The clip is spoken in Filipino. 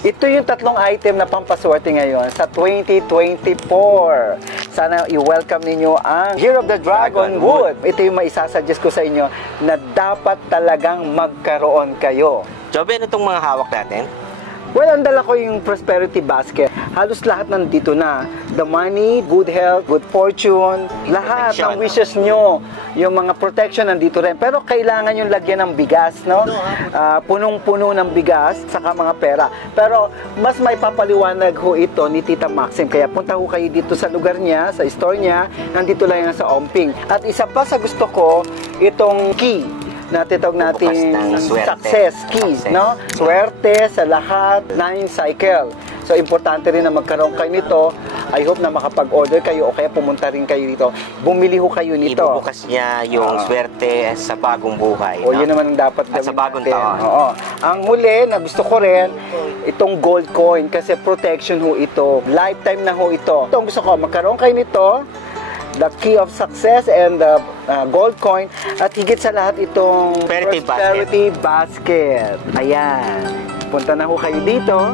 Ito yung tatlong item na pampaswerte ngayon sa 2024. Sana i-welcome ninyo ang Year of the Dragon Wood. Ito yung maisasuggest ko sa inyo na dapat talagang magkaroon kayo. Joby, ano itong mga hawak natin? Well, ang dala ko yung prosperity basket. Halos lahat nandito na. The money, good health, good fortune, lahat ng wishes nyo. Yung mga protection nandito rin. Pero kailangan yung lagyan ng bigas, no? Punong-puno ng bigas, saka mga pera. Pero mas may papaliwanag ho ito ni Tita Maxim. Kaya punta ho kayo dito sa lugar niya, sa store niya. Nandito lang yan sa Omping. At isa pa sa gusto ko, itong key na titawag natin success keys, no? Swerte sa lahat, 9 cycle. So, importante rin na magkaroon kayo nito. I hope na makapag-order kayo o kaya pumunta rin kayo dito. Bumili ho kayo nito. Ibubukas niya yung swerte sa bagong buhay. O, yun naman ang dapat gawin sa bagong natin. taon. Oo. Ang huli na gusto ko rin, itong gold coin kasi protection ho ito. Lifetime na ho ito. Ito ang gusto ko, magkaroon kayo nito. The key of success and the gold coin at higit sa lahat itong prosperity basket. Ayan. Punta na ho kayo dito.